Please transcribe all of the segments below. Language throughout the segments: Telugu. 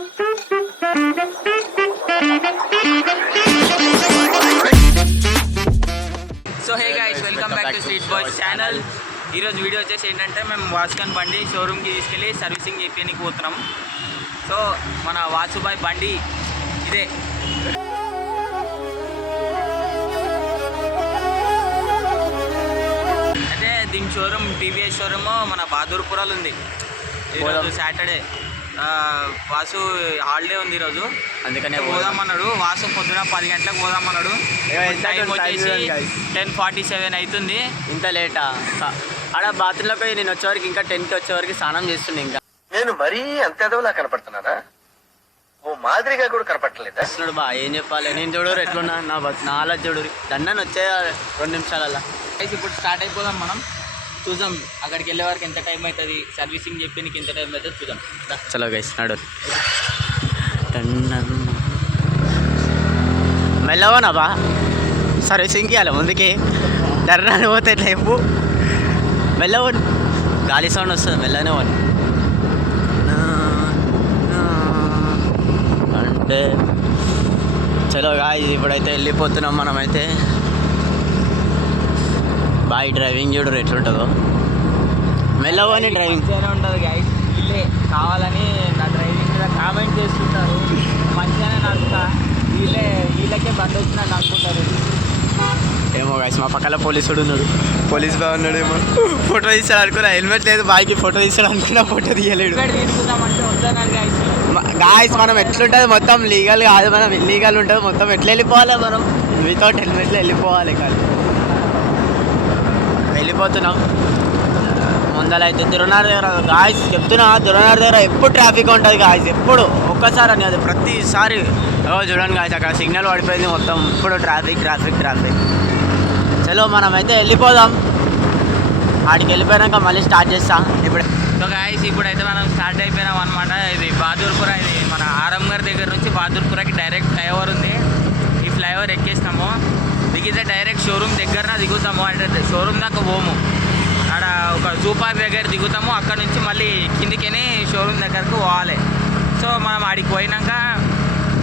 So hey guys, welcome back to street boys channel. ఈరోజు వీడియో వచ్చేసి ఏంటంటే మేము వాసుగాన్ బండి షోరూమ్కి తీసుకెళ్ళి సర్వీసింగ్ చేయడానికి పోతున్నాం. సో మన వాసుబాయ్ బండి ఇదే. అయితే దీని షోరూమ్ టీవీఎస్ షోరూమ్ మన బహదూర్పురాలో ఉంది. ఈరోజు సాటర్డే, వాసు హాలిడే ఉంది ఈరోజు, అందుకనే పోదామన్నాడు. వాసు పొద్దున 10 గంటలకు పోదామన్నాడు. టైం వచ్చేసి 10:47 అవుతుంది. ఇంత లేటా? ఆడ బాత్రూంలోకి నేను వచ్చేవరకు ఇంకా 10కి వచ్చేవరకు స్నానం చేస్తుండే. ఇంకా నేను మరీ అంత ఎదవలా కనపడుతున్నారా? ఓ మాదిరిగా కూడా కనపడలేదా? చూడు బా, ఏం చెప్పాలి, నేను చూడరు ఎట్లున్నా నా అలా చూడు. దండని వచ్చే 2 నిమిషాలల్లా. ఇప్పుడు స్టార్ట్ అయిపోదాం మనం. చూద్దాం అక్కడికి వెళ్ళే వరకు ఎంత టైం అవుతుంది, సర్వీసింగ్ చెప్పి నీకు ఎంత టైం అవుతుంది చూద్దాం. చలో గైస్, నడు. మెల్లవనా బా, సర్వీసింగ్కి అలా ముందుకి ధర్నాలు పోతే ఎట్లా చెప్పు. మెల్లవను, గాలి సౌండ్ వస్తుంది, మెల్లనే వన్ అంటే. చలో గాయ్స్, ఇప్పుడైతే వెళ్ళిపోతున్నాం మనమైతే. బాయ్ డ్రైవింగ్ చూడు ఎట్లుంటుందో, మెల్లవని డ్రైవింగ్ ఉంటుంది గాయ్స్. వీళ్ళే కావాలని నా డ్రైవింగ్ మీద కామెంట్ చేస్తుంటారు. మంచిగానే నడుపుతా, వీళ్ళకే బండి వచ్చినట్టు అనుకుంటారు. ఏమో గాయ్స్, మా పక్కన పోలీసుడు ఉన్నాడు. పోలీస్ బాగా ఉన్నాడు. ఏమో ఫోటో తీస్తాడు అనుకున్నా, హెల్మెట్ లేదు బాయ్కి, ఫోటో తీస్తాడు అనుకున్నా, ఫోటో తీయలేడు. తీసుకుందామంటే వద్దన్నాడు గాయ్స్. గాయ్స్ మనం ఎట్లుంటుంది మొత్తం లీగల్ కాదు, మనం ఇల్లీగల్ ఉంటుంది మొత్తం. ఎట్లా వెళ్ళిపోవాలి మనం? వితౌట్ హెల్మెట్లో వెళ్ళిపోవాలి. కానీ వెళ్ళిపోతున్నాం. ముందర అయితే దురనార్ దగ్గర గాయ్స్ చెప్తున్నా, దురనార్ దగ్గర ఎప్పుడు ట్రాఫిక్ ఉంటుంది గాయ్స్, ఎప్పుడు. ఒక్కసారి అని అది ప్రతిసారి. చూడండి గాయ్స్, అక్కడ సిగ్నల్ పడిపోయింది మొత్తం. ఇప్పుడు ట్రాఫిక్ ట్రాఫిక్ ట్రాఫిక్. చలో మనమైతే వెళ్ళిపోదాం. ఆడికి వెళ్ళిపోయాక మళ్ళీ స్టార్ట్ చేస్తాం ఇప్పుడు. సో గాయ్స్, ఇప్పుడైతే మనం స్టార్ట్ అయిపోయినాం అనమాట. ఇది బహదూర్పుర, ఇది మన ఆరంగర్ దగ్గర నుంచి బహదూర్పురకి డైరెక్ట్ ఫ్లైఓవర్ ఉంది. ఈ ఫ్లైఓవర్ ఎక్కేసినాము. దిగితే డైరెక్ట్ షోరూమ్ దగ్గర దిగుతాము. అంటే షోరూమ్ దాకా పోము, ఆడ ఒక జూ పార్క్ దగ్గర దిగుతాము. అక్కడ నుంచి మళ్ళీ కిందికి షోరూమ్ దగ్గరకు పోవాలి. సో మనం ఆడికి పోయినాక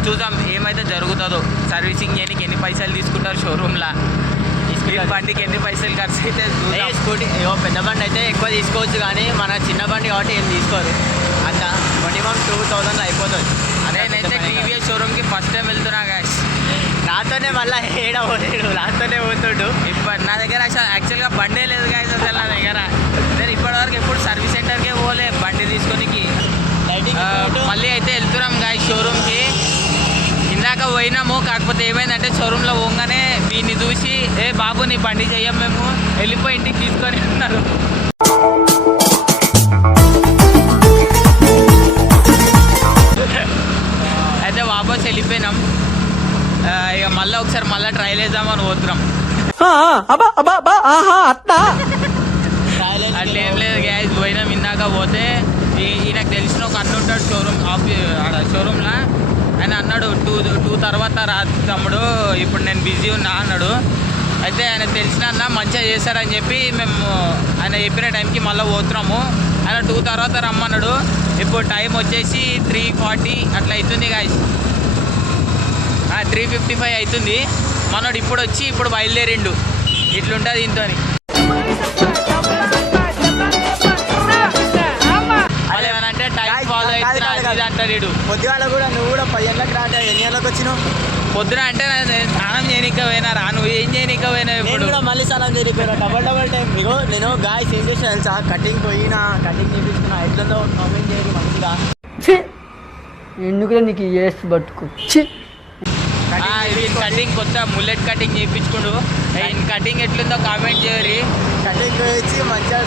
చూద్దాం ఏమైతే జరుగుతుందో. సర్వీసింగ్ చేయడానికి ఎన్ని పైసలు తీసుకుంటారు షోరూమ్లో, ఈ బండికి ఎన్ని పైసలు ఖర్చు అయితే. స్కూటీ పెద్ద బండి అయితే ఎక్కువ తీసుకోవచ్చు, కానీ మన చిన్న బండి కాబట్టి ఏం తీసుకోరు. అంతా మినిమం 2000 అయిపోతుంది. అదే నేనైతే టీవీఎస్ షోరూమ్కి ఫస్ట్ టైం వెళ్తున్నా గాయ్స్. నాతోనే మళ్ళీ ఏడా పోలేడు, నాతోనే పోతుండు. ఇప్పుడు నా దగ్గర యాక్చువల్గా బండే లేదు గాయ్స్ అసలు నా దగ్గర. నేను ఇప్పటివరకు ఎప్పుడు సర్వీస్ సెంటర్కే పోలే బండి తీసుకోనికి. మళ్ళీ అయితే వెళ్తున్నాం గాయ్స్ షోరూమ్కి. ఇందాక పోయినాము, కాకపోతే ఏమైందంటే షోరూంలో పోగానే వీడిని చూసి, ఏ బాబు నీ బండి చెయ్యం మేము, వెళ్ళిపోయి ఇంటికి తీసుకొని ఉన్నారు. అయితే వాపస్ వెళ్ళిపోయినాం. ఇక మళ్ళీ ఒకసారి మళ్ళీ ట్రైల్ వేద్దామని పోతున్నాం. అట్లా ఏం లేదు గ్యాస్, పోయినాం. ఇందాక పోతే ఈయనకు తెలిసిన ఒక అన్న ఉంటాడు షోరూంలో. ఆయన అన్నాడు 2 తర్వాత రా తమ్ముడు, ఇప్పుడు నేను బిజీ ఉన్నా అన్నాడు. అయితే ఆయన తెలిసిన అన్న మంచిగా చేశారని చెప్పి మేము ఆయన చెప్పిన టైంకి మళ్ళీ పోతున్నాము. ఆయన 2 తర్వాత రమ్మన్నాడు. ఇప్పుడు టైం వచ్చేసి 3:40 అట్లా అవుతుంది గాయస్, 3:55 అవుతుంది. మనోడు ఇప్పుడు వచ్చి ఇప్పుడు బయలుదేరిండు. ఇట్లుంటుంది దీంతో. అదేమనంటే టైం ఫాలో అవుతుంది అంటాడు. పొద్దుగాల కూడా నువ్వు కూడా 10 గంటలకు రా, ఎన్ని గంటలకు వచ్చినావు? పొద్దున అంటే నేను స్నానం చేయనిక పోయినా రా, నువ్వు ఏం చేయనిక పోయినా? ఇప్పుడు కూడా మళ్ళీ స్నానం చేయకపోయినా, డబల్ టైం. ఇగో నేను గాయ్స్ ఏం చేసిన తెలుసా, కటింగ్ పోయినా, కటింగ్ చేయించుకున్నా. ఎట్లుందో కామెంట్ చేయండి మంచిగా. ఎందుకు నీకు వేసి పట్టుకు కటింగ్ కొత్త ముల్లెట్ కటింగ్ చేయించుకుండు. కటింగ్ ఎట్లుందో కామెంట్ చేయరు. కటింగ్ వచ్చి మంచిగా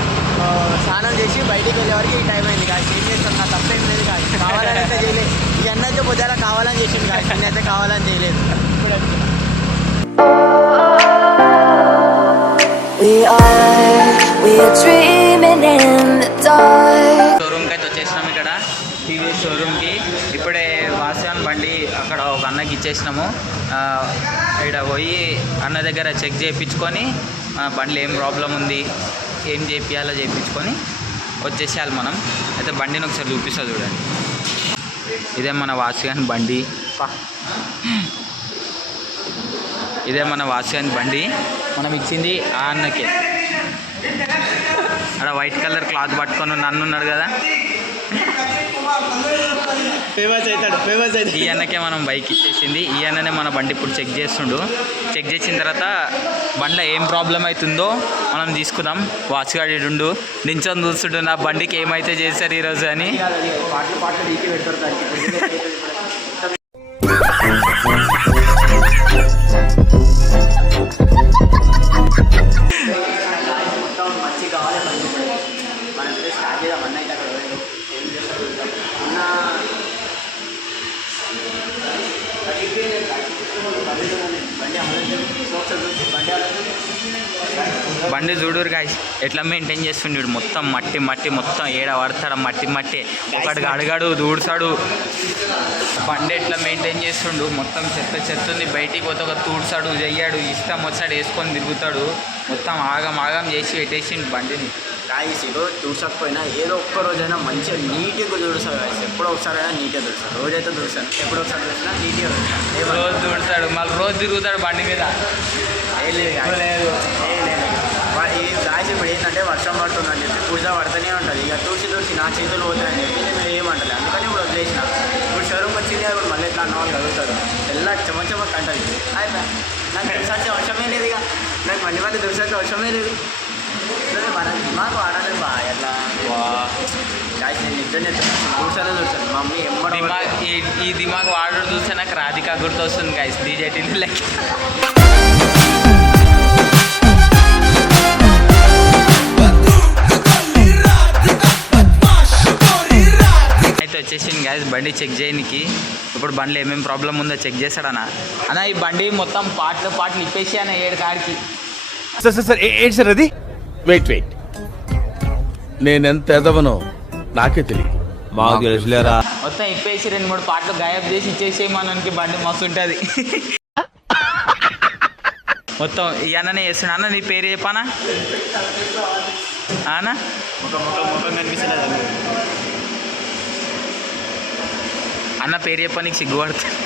స్నానం చేసి బయటికి వెళ్ళే వరకు ఈ టైం అయింది కాదు. ఏం చేస్తాను, నా తప్పేం లేదు కాదు. కావాలని అయితే చేయలేదు. ఈ అన్న అయితే పొద్దున కావాలని చేసింది కాదు, నేనైతే కావాలని చేయలేదు. షోరూమ్కి అయితే వచ్చేసినాం. ఇక్కడ టీవీఎస్ షోరూమ్కి ఇప్పుడే వాసుగాన్ బండి అక్కడ ఒక అన్నకి ఇచ్చేసినాము. ఇక్కడ పోయి అన్న దగ్గర చెక్ చేయించుకొని బండిలో ఏం ప్రాబ్లం ఉంది, ఏం చేయించాలో చేయించుకొని వచ్చేసేయాలి మనం. అయితే బండిని ఒకసారి చూపిస్తా చూడండి. ఇదే మన వాసిగాని బండి. ఇదే మన వాసిగాని బండి. మనం ఇచ్చింది ఆ అన్నకే. అక్కడ వైట్ కలర్ క్లాత్ పట్టుకొని నన్ను ఉన్నాడు కదా, ఫేమస్ అవుతాడు. ఈ అన్నకే మనం బైక్ ఇచ్చేసింది. ఈ అన్ననే మన బండి ఇప్పుడు చెక్ చేస్తుండు. చెక్ చేసిన తర్వాత బండిలో ఏం ప్రాబ్లం అవుతుందో మనం తీసుకుందాం. వాచ్గాడి ఉండు నించొని చూస్తుండు నా బండికి ఏమైతే చేశారు ఈరోజు అని. మంచి కావాలి మనం స్టార్ట్ చేద్దాం. అన్న అయితే అక్కడ ఏం చేస్తాడు బండి చూడురు గాయస్ ఎట్లా మెయింటైన్ చేస్తుండే. మొత్తం మట్టి మట్టి మొత్తం ఏడ పడతాడు మట్టి మట్టి. ఒకటికి అడగాడు దూడ్చాడు. బండి ఎట్లా మెయింటైన్ చేస్తుండు. మొత్తం చెత్త చెత్త ఉంది. బయటికి పోతే ఒక తూడ్చాడు చెయ్యాడు. ఇష్టం వచ్చాడు వేసుకొని తిరుగుతాడు. మొత్తం ఆగం ఆగం చేసి పెట్టేసిండు బండిని. గాయస్ ఏదో చూసకపోయినా ఏదో ఒక్క రోజైనా మంచిగా నీట్గా చూడుస్తాడు గాయస్. ఎప్పుడో ఒకసారైనా నీట్గా చూస్తాడు. రోజైతే చూస్తాను, ఎప్పుడో ఒకసారి చూసినా నీట్గా చూస్తాను. రోజు చూడతాడు మళ్ళీ రోజు తిరుగుతాడు బండి మీద. ఈ గాయస్ ఇప్పుడు ఏంటంటే వర్షం పడుతుందని చెప్పి పూజ పడుతూనే ఉంటుంది. ఇక తుడిచి నా చేతులు పోతాయని చెప్పి నేను ఏమంటలేదు. అందుకని ఇప్పుడు వదిలేసిన. ఇప్పుడు షోరూమ్ వచ్చింది ఇప్పుడు మళ్ళీ ఇట్లా అన్న వాళ్ళు కలుగుతాడు. ఎలా చెమచెమకు అంటుంది. నాకు దుర్సాల్సిన అవసరమే లేదు. ఇక నాకు మళ్ళీ దుర్సాల్సిన అవసరమే లేదు. మాకు ఆడాలి బాగా ఎట్లా గాయస్. నేను నిజం చెప్తాను చూస్తాను మా మమ్మీ ఈ దిమాగ్ వాడు చూస్తే నాకు రాధిక గుర్తు వస్తుంది గాయస్. డీజేటీ లెక్క అయితే వచ్చేసింది గాయస్ బండి చెక్ చేయడానికి. ఇప్పుడు బండిలో ఏమేమి ప్రాబ్లం ఉందో చెక్ చేస్తాడన్నా. అన్న ఈ బండి మొత్తం పాటలు ఇప్పేసి అన్న 7 కాడికి. సార్ ఏంటి సార్ అది? వెయిట్ నేనెంత ఎదవనో నాకే తెలియదు. మాకు తెలుసులేరా. మొత్తం ఇప్పేసి 2-3 పాటలు గాయబ్ చేసి ఇచ్చేసేయమనకి బండి మస్తు ఉంటుంది. మొత్తం ఈ అన్ననే చేస్తున్నా. అన్న నీ పేరు చెప్పానా అన్న? ముఖం కనిపిస్తలేదు అన్న పేరు చెప్పా నీకు సిగ్గుపడుతుంది.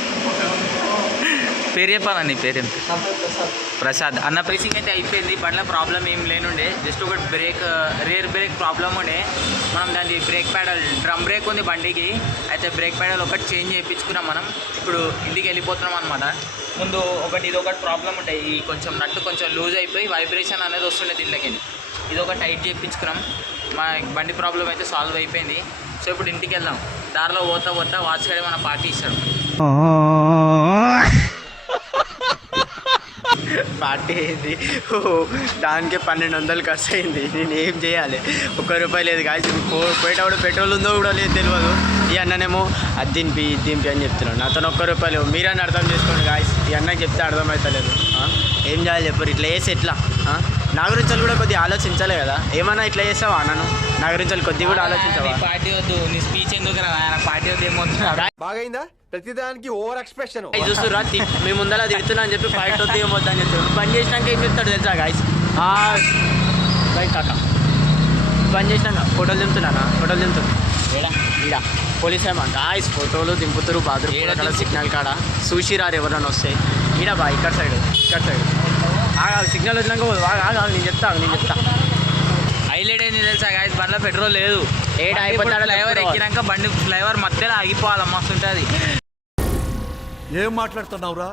పేరు చెప్పాలా నీ పేరేం? ప్రసాద్. అన్న ప్రైసింగ్ అయితే అయిపోయింది. బండ్ల ప్రాబ్లం ఏం లేనుండే. జస్ట్ ఒకటి రేర్ బ్రేక్ ప్రాబ్లం ఉండే. మనం దాని బ్రేక్ ప్యాడల్ డ్రమ్ బ్రేక్ ఉంది బండికి. అయితే బ్రేక్ ప్యాడల్ ఒకటి చేంజ్ చేయించుకున్నాం మనం. ఇప్పుడు ఇంటికి వెళ్ళిపోతున్నాం అనమాట. ముందు ఇది ఒకటి ప్రాబ్లం ఉంటాయి. ఈ కొంచెం నట్టు కొంచెం లూజ్ అయిపోయి వైబ్రేషన్ అనేది వస్తుండే దీంట్లోకి. ఇది ఒక టైట్ చేయించుకున్నాం. మా బండి ప్రాబ్లం అయితే సాల్వ్ అయిపోయింది. సో ఇప్పుడు ఇంటికి వెళ్దాం. దారిలో పోతా వాచ్ గాడి మన పార్టీ ఇస్తాడు. పార్టీ అయింది. దానికే 1200 ఖర్చు అయింది. నేను ఏం చేయాలి? ₹1 లేదు గాయస్. పోయేటప్పుడు పెట్రోల్ ఉందో కూడా లేదు తెలియదు. ఈ అన్ననేమో అది దింపి అని చెప్తున్నాడు. నాతో ₹1 లేవు. మీరని అర్థం చేసుకోండి గాయస్. ఈ అన్నకి చెప్తే అర్థమవుతలేదు. ఏం చేయాలి చెప్పరు? ఇట్లా చేసి ఎట్లా? నా గురించి కూడా కొద్దిగా ఆలోచించాలి కదా. ఏమన్నా ఇట్లా చేస్తావా అన్నను? నా గురించి కొద్దిగా కూడా ఆలోచించావా? పార్టీ వద్దు, నీ స్పీచ్ ఎందుకు పార్టీ వద్దు ఏమవుతుంది బాగైందా? ప్రతిదానికి ఓవర్ ఎక్స్ప్రెషన్. చూస్తురా మేము ముందర తిడుతున్నా అని చెప్పి ఫైట్ వద్దు ఏమొద్దు అని చెప్తాడు. పని చేసినాక ఏం చెప్తాడు తెలుసా గాయస్? బైక్ కాక పని చేసినాక ఫోటోలు దింపుతున్నానా? ఈడ పోలీస్ ఏమో గాయస్ ఫోటోలు దింపుతారు. బాత్రూమ్ సిగ్నల్ కాడ చూసిరారు ఎవరైనా వస్తే. ఈడ బా ఇక్కడ సైడ్ సిగ్నల్ వచ్చినాక నేను చెప్తా హైలైట్ ఏంది తెలుసా గాయస్? బండిలో పెట్రోల్ లేదు. అయిపోతాడు. ఫ్లైఓవర్ ఎక్కినాక బండి ఫ్లైఓవర్ మధ్యలో ఆగిపోవాలి. మస్తు ఉంటుంది. ఏం మాట్లాడుతున్నావురా?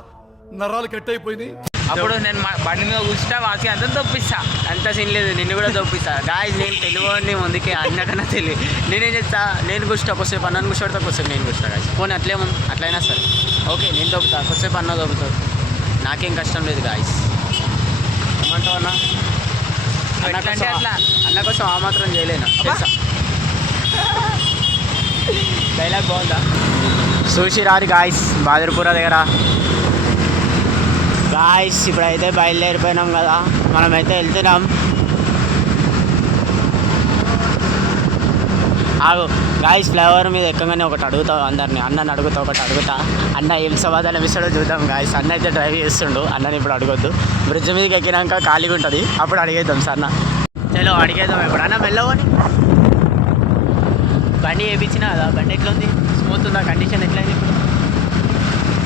నరాలు కట్ అయిపోయినాయి. అప్పుడు నేను బండి మీద కూర్చుంటా వాసి అంతా తొప్పిస్తా. అంత సీన్ లేదు. నిన్ను కూడా తొప్పిస్తా గాయస్. నేను తెలియని ముందుకే అన్నకన్నా తెలియదు. నేనేం చెప్తా? నేను కూర్చుంటా కొద్దిసేపు, అన్నను కూర్చోబెడతా, కొద్దిసేపు నేను కూర్చుంటా గాయస్. పోనీ అట్లయినా సరే ఓకే. నేను తొప్పుతా కొద్దిసేపు, అన్న తొప్పుతాడు. నాకేం కష్టం లేదు గాయస్. ఏమంటావు అన్న? అన్న కోసం ఆ మాత్రం చేయలేనా? డైలాగ్ బాగుందా? చూసి రారు గాయస్ బాదర్పుర దగ్గర. గాయస్ ఇప్పుడైతే బయలుదేరిపోయినాం కదా. మనమైతే వెళ్తున్నాం. ఆగు గాయస్. ఫ్లైఓవర్ మీద ఎక్కగానే ఒకటి అడుగుతావు అందరినీ. అన్నని ఒకటి అడుగుతా. అన్న ఏం సమాధానం ఇస్తాడో చూద్దాం గాయస్. అన్న అయితే డ్రైవ్ చేస్తుండు. అన్నని ఇప్పుడు అడగొద్దు. బ్రిడ్జ్ మీదకి ఎక్కినాక ఖాళీగా ఉంటుంది. అప్పుడు అడిగేద్దాం సార్. చలో అడిగేద్దాం. ఎప్పుడన్నా మెల్లవని బండి వేయించినా కదా. బండి ఎట్లా ఉంది? స్మూత్ ఉందా కండిషన్ ఎట్లయింది ఇప్పుడు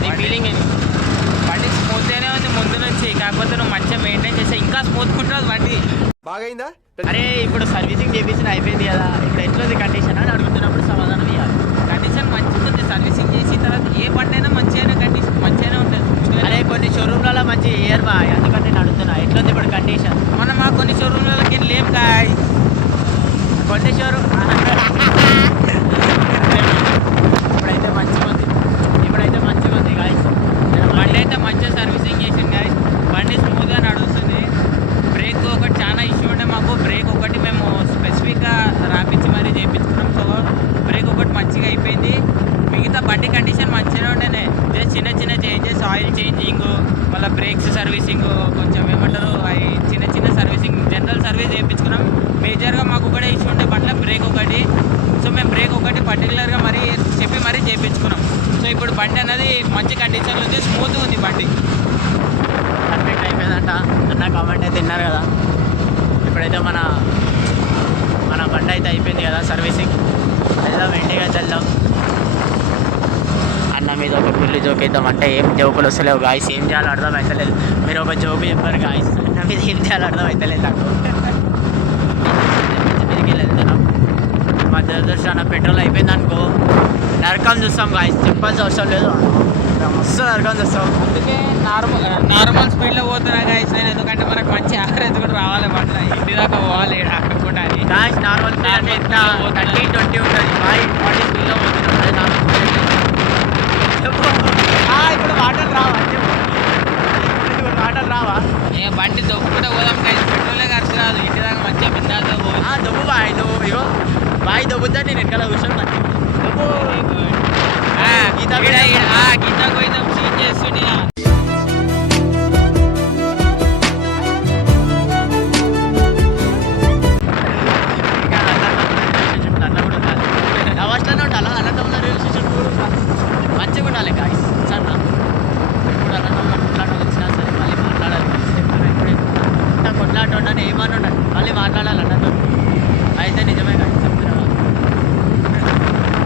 నీ ఫీలింగ్ ఏంటి బండి స్మూత్గానే ఉంది ముందు నుంచి, కాకపోతే నువ్వు మంచిగా మెయింటైన్ చేస్తే ఇంకా స్మూత్గా ఉంటుంది బండి. బాగైందా? అరే ఇప్పుడు సర్వీసింగ్ చేపించిన అయిపోయింది కదా, ఇప్పుడు ఎట్లుంది కండిషన్ అని అడుగుతున్నప్పుడు సమాధానం ఇవ్వాలి. కండిషన్ మంచిగా ఉంది, సర్వీసింగ్ చేసిన తర్వాత ఏ బండి అయినా మంచిగానే కండిషన్ మంచిగానే ఉంటుంది. అరే కొన్ని షోరూమ్లలో మంచి ఇయర్ బా, అందుకని నేను అడుగుతున్నా ఎట్లుంది ఇప్పుడు కండిషన్. మనం మా కొన్ని షోరూమ్లకి లేం గాయ్, కొన్ని షోరూమ్ ఇప్పుడైతే మంచిగా ఉంది, ఇప్పుడైతే మంచిగా ఉంది గాయస్. బండి అయితే మంచిగా సర్వీసింగ్ చేసింది గాయ్, బండి స్మూత్గా నడుస్తుంది. బ్రేక్ ఒకటి చాలా ఇష్యూ ఉండే మాకు, బ్రేక్ ఒకటి మేము స్పెసిఫిక్గా రాపించి మరీ చేయించుకున్నాం. సో బ్రేక్ ఒకటి మంచిగా అయిపోయింది, మిగతా బండి కండిషన్ మంచిగా ఉండేనే. జస్ట్ చిన్న చిన్న చేంజెస్, ఆయిల్ చేంజింగ్, మళ్ళీ బ్రేక్స్ సర్వీసింగ్, కొంచెం ఏమంటారు అవి చిన్న చిన్న సర్వీసింగ్, జనరల్ సర్వీస్ చేయించుకున్నాం. మేజర్గా మాకు కూడా ఇష్యూ ఉండే బండ్ల బ్రేక్ ఒకటి, సో మేము బ్రేక్ ఒకటి పర్టికులర్గా మరీ చెప్పి మరీ చేయించుకున్నాం. సో ఇప్పుడు బండి అనేది మంచి కండిషన్లో ఉంది, స్మూత్గా ఉంది బండి. పర్ఫెక్ట్ అయిపోయిందంట అన్న కామెంట్ అయితే విన్నారు కదా. ఇప్పుడైతే మన బండి అయితే అయిపోయింది కదా సర్వీసింగ్, వెళ్దాం ఇంటికి అయితే వెళ్దాం. అన్న మీద ఒక పిల్లి జోక్ వేద్దాం అంటే ఏం జోకులు వస్తలేవు గాయస్, ఏం చేయాలో అర్థం అవుతలేదు. మీరు ఒక జోకు చెప్పారు గాయస్, అన్న మీద ఏం చేయాలో అర్థం అవుతలేదు నాకు. మీదకి వెళ్తున్నాం, మా దురదృష్టాన పెట్రోల్ అయిపోయింది అనుకో నరకం చూస్తాం గాయస్, చెప్పాల్సిన అవసరం లేదు, మస్తు నరకం చూస్తాం. అందుకే నార్మల్ స్పీడ్లో పోతున్నా గాయస్ నేను, ఎందుకంటే మనకు మంచి యావరేజ్ కూడా రావాలి బండ్ల, ఇంటి దాకా పోవాలి ఆగకుండా అని. గాయస్ నార్మల్ స్పీడ్ అంటే ఎంత 30-20 ఉంటుంది, 40 స్పీడ్లో పోతున్నాం. అదే నార్మల్ స్పీడ్ ఇప్పుడు మాటలు రావా, ఇప్పుడు మాటలు రావా. ఏ బండి దొబ్బుకుంటే పోదాం గాయస్, పెట్రోలే ఖర్చు కాదు, ఇంటి దాకా మంచిగా బిందాగా పోవాలి. దొబ్బు బాయ్, నువ్వు ఇగో బాయ్ దొబ్బుతా, నేను ఎక్కడ కూర్చొని దొబ్బు గీతా పోయిద్దాం సీన్ చేస్తుండే. అన్న కూడా ఉండాలి, అవసరం ఉండాలి, అన్నదమ్ముల రిలేషన్షిప్ కూడా ఉండాలి, మంచిగా ఉండాలి గాయస్. సరే ఇప్పుడు అన్నదమ్ముల కొట్లాట వచ్చినా సరే మళ్ళీ మాట్లాడాలి. ఇప్పుడు ఇంత కొట్లాట ఉండని ఏమన్నా ఉండాలి, మళ్ళీ మాట్లాడాలి అన్నతో. అయితే నిజమే గాయస్ చెప్తున్నా,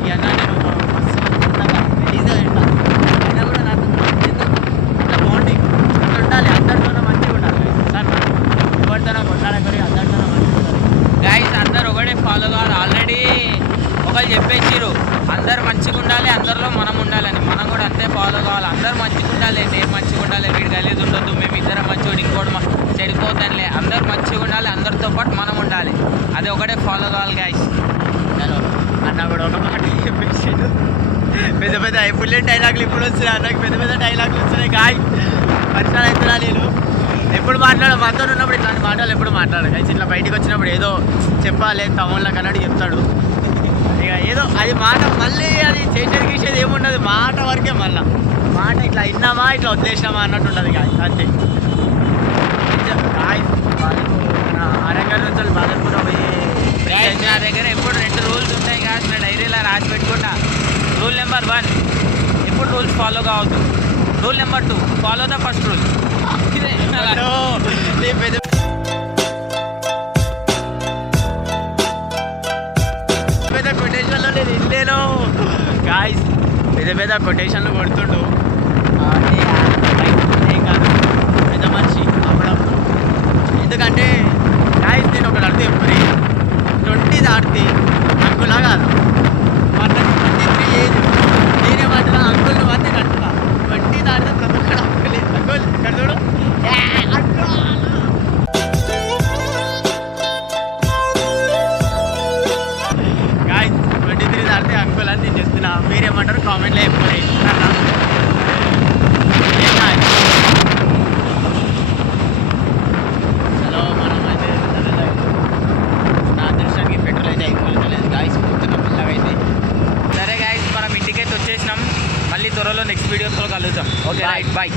ఈ అన్న నేను మస్తు రిలీజ్ ఉంటా అయినా కూడా నాకు అట్లా బాగుండింగ్ అట్లా ఉండాలి, అందరితోనే మంచిగా ఉండాలి. సార్ ఎవరితోనో కొట్లాడకరి, అందరితోనే మంచిగా ఉండాలి. గాయస్ అందరు ఒకటే ఫాలో కావాలి, ఆల్రెడీ ఒకళ్ళు చెప్పేసిరు అందరు మంచిగా ఉండాలి, అందరిలో మనం ఉండాలని. మనం కూడా అంతే ఫాలో కావాలి, అందరు మంచిగా ఉండాలి, నేను మంచిగా ఉండాలి, వీడు గలీజ్ ఉండొద్దు, మేము ఇద్దరం మంచిగా ఇంకోటి చెడిపోతానులే, అందరు మంచిగా ఉండాలి, అందరితో పాటు మనం ఉండాలి, అది ఒకటే ఫాలో కావాలి గాయస్. అన్న కూడా ఒక మాట చెప్పేసాడు, పెద్ద పెద్ద బుల్లెట్ డైలాగులు ఇప్పుడు వస్తున్నాయి అన్నకి, పెద్ద పెద్ద డైలాగులు వస్తున్నాయి గాయ. పరిసరాలు అవుతున్నా నేను ఎప్పుడు మనతో ఉన్నప్పుడు ఇట్లాంటి మాటలు ఎప్పుడు మాట్లాడాలి గాయస్. ఇట్లా బయటకు వచ్చినప్పుడు ఏదో చెప్పాలి తమ్ముళ్ళ కన్నడి చెప్తాడు, ఇక ఏదో అది మాట మళ్ళీ అది చేసేది గీసేది ఏముండదు, మాట వరకే. మళ్ళీ మాట ఇట్లా విన్నామా ఇట్లా వదిలేసినామా అన్నట్టు ఉండదు గాయ, అంతే గాయ. మన అరంగల్ నుంచి బాదర్పురం గాయస్ నా దగ్గర ఎప్పుడు 2 రూల్స్ ఉంటాయి గాయస్, నా డైరీలో రాసి పెట్టుకుంటా. రూల్ నెంబర్ 1, ఎప్పుడు రూల్స్ ఫాలో కావద్దు. Rule number 2, follow the first rule. ఇదే పెద్ద కొటేషన్లో నేను ఇల్లేను గాయస్, పెద్ద పెద్ద కొటేషన్లు కొడుతుండు. ఏం కాదు పెద్ద మనిషి అప్పుడప్పుడు, ఎందుకంటే గాయస్ నేను ఒకటి అడితే ఎప్పుడు 20 దాటితే అంకులా కాదు, మన 23 ఏజ్, నేనేమంటున్నా అంకుల్ మాత్రం అంటున్నా. 20 దాటితే ప్రతి ఒక్కడు అంకుల్ అంకుల్ ఇక్కడ చూడు గాయస్ 23 దాటితే అంకుల్ అని నేను చెప్తున్నా. మీరేమంటారు కామెంట్లో చెప్పండి. హలో మనం అయితే నా అదృష్టానికి పెట్రోల్ అయితే అయిపోలేదు గాయస్, పోతున్న పిల్లగైతే. సరే గాయస్ మనం ఇంటికైతే వచ్చేసినాం, మళ్ళీ త్వరలో నెక్స్ట్ వీడియోస్లో కలుద్దాం. Okay right, bye.